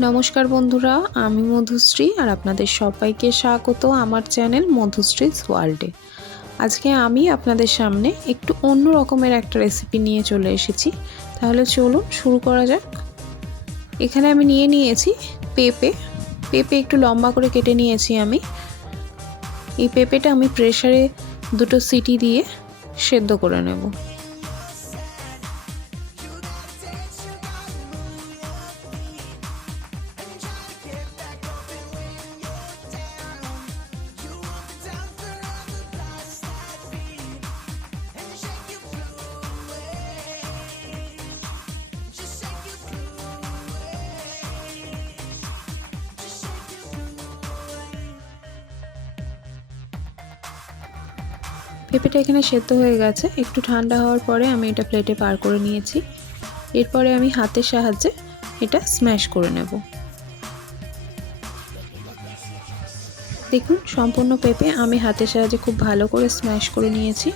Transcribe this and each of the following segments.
নমস্কার বন্ধুরা, আমি মধুশ্রী আর আপনাদের সবাইকে স্বাগত আমার চ্যানেল মধুশ্রীজ ওয়ার্ল্ডে। আজকে আমি আপনাদের সামনে একটু অন্য রকমের একটা রেসিপি নিয়ে চলে এসেছি। তাহলে চলুন শুরু করা যাক। এখানে আমি নিয়েছি পেঁপে একটু লম্বা করে কেটে নিয়েছি আমি। এই পেঁপেটা আমি প্রেসারে 2টো সিটি দিয়ে সেদ্ধ করে নেব। পেঁপেটা এখানে সেদ্ধ হয়ে গেছে। একটু ঠান্ডা হওয়ার পরে আমি এটা প্লেটে পার করে নিয়েছি। এরপরে আমি হাতের সাহায্যে এটা স্ম্যাশ করে নেব। দেখুন, সম্পূর্ণ পেঁপে আমি হাতের সাহায্যে খুব ভালো করে স্ম্যাশ করে নিয়েছি।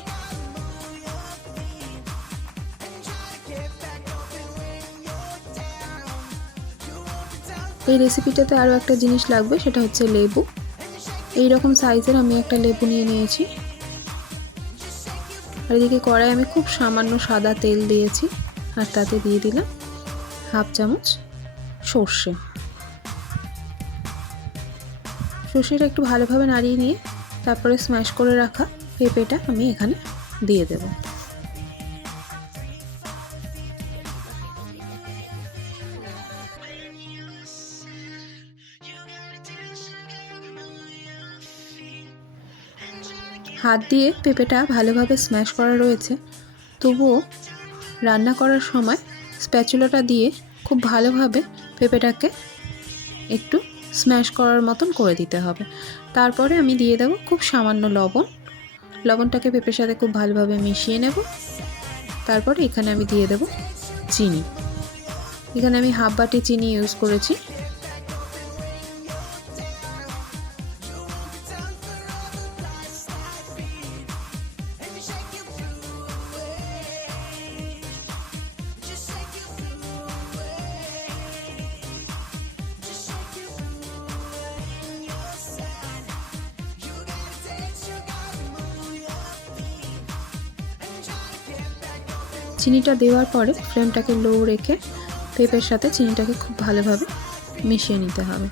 এই রেসিপিটাতে আরও একটা জিনিস লাগবে, সেটা হচ্ছে লেবু। এই রকম সাইজের আমি একটা লেবু নিয়েছি। আর এদিকে কড়াই আমি খুব সামান্য সাদা তেল দিয়েছি, আর তাতে দিয়ে দিলাম হাফ চামচ সর্ষেটা একটু ভালোভাবে নাড়িয়ে নিয়ে তারপরে স্ম্যাশ করে রাখা পেঁপেটা আমি এখানে দিয়ে দেব। হাত দিয়ে পেঁপেটা ভালোভাবে স্ম্যাশ করা রয়েছে, তবুও রান্না করার সময় স্প্যাচুলাটা দিয়ে খুব ভালোভাবে পেঁপেটাকে একটু স্ম্যাশ করার মতন করে দিতে হবে। তারপরে আমি দিয়ে দেব খুব সামান্য লবণটাকে পেঁপের সাথে খুব ভালোভাবে মিশিয়ে নেব। তারপরে এখানে আমি দিয়ে দেব চিনি। এখানে আমি হাফ বাটি চিনি ইউজ করেছি। চিনিটা দেওয়ার পরে ফ্লেমটাকে লো রেখে পেঁপের সাথে চিনিটাকে খুব ভালোভাবে মিশিয়ে নিতে হবে।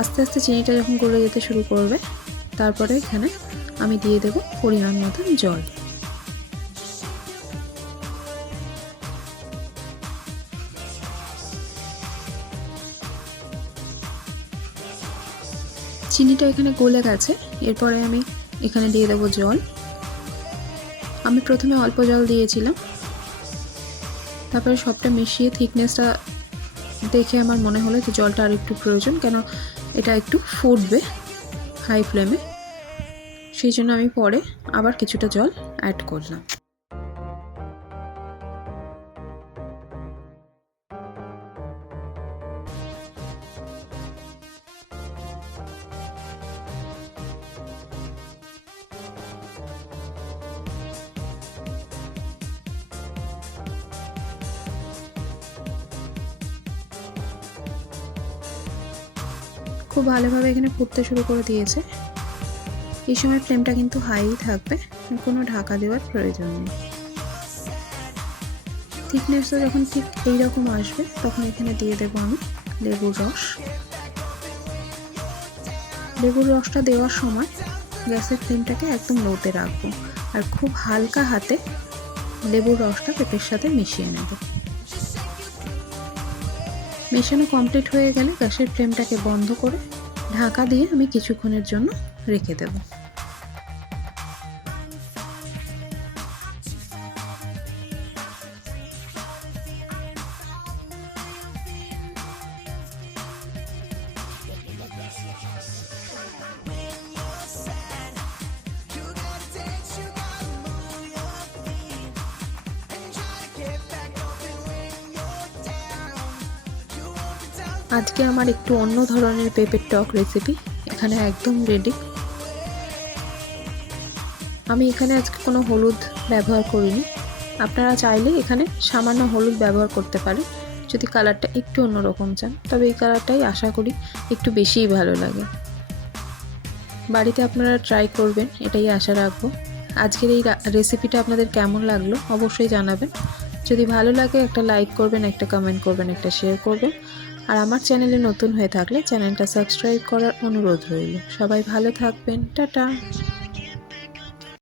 আস্তে আস্তে চিনিটা যখন গলে যেতে শুরু করবে, তারপরে এখানে আমি দিয়ে দেব পরিমাণ মতন জল। চিনিটা এখানে গলে গেছে। এরপরে আমি এখানে দিয়ে দেব জল। আমি প্রথমে অল্প জল দিয়েছিলাম, তারপরে সবটা মিশিয়ে থিকনেসটা দেখে আমার মনে হলো যে জলটা আর একটু প্রয়োজন, কেন এটা একটু ফুটবে হাই ফ্লেমে। সেই জন্য আমি পরে আবার কিছুটা জল অ্যাড করলাম। খুব ভালোভাবে এখানে ফুটতে শুরু করে দিয়েছে। এই সময় ফ্লেমটা কিন্তু হাই থাকবে, কোনো ঢাকা দেওয়ার প্রয়োজন নেই। থিকনেসটা যখন ঠিক এইরকম আসবে, তখন এখানে দিয়ে দেবো আমি লেবুর রস। লেবুর রসটা দেওয়ার সময় গ্যাসের ফ্লেমটাকে একদম লোতে রাখবো, আর খুব হালকা হাতে লেবুর রসটা পেঁপের সাথে মিশিয়ে নেব। মেশানো কমপ্লিট হয়ে গেলে গ্যাসের ফ্লেমটাকে বন্ধ করে ঢাকা দিয়ে আমি কিছুক্ষণের জন্য রেখে দেব। আজকে আমার একটু অন্য ধরনের পেঁপের টক রেসিপি এখানে একদম রেডি। আমি এখানে আজকে কোনো হলুদ ব্যবহার করিনি, আপনারা চাইলে এখানে সামান্য হলুদ ব্যবহার করতে পারেন। যদি কালারটা একটু অন্যরকম চান, তবে এই কালারটাই আশা করি একটু বেশিই ভালো লাগে। বাড়িতে আপনারা ট্রাই করবেন, এটাই আশা রাখবো। আজকের এই রেসিপিটা আপনাদের কেমন লাগলো অবশ্যই জানাবেন। যদি ভালো লাগে একটা লাইক করবেন, একটা কমেন্ট করবেন, একটা শেয়ার করবেন। আর আমার চ্যানেলে নতুন হয়ে থাকলে চ্যানেলটা সাবস্ক্রাইব করার অনুরোধ রইল। সবাই ভালো থাকবেন, টাটা।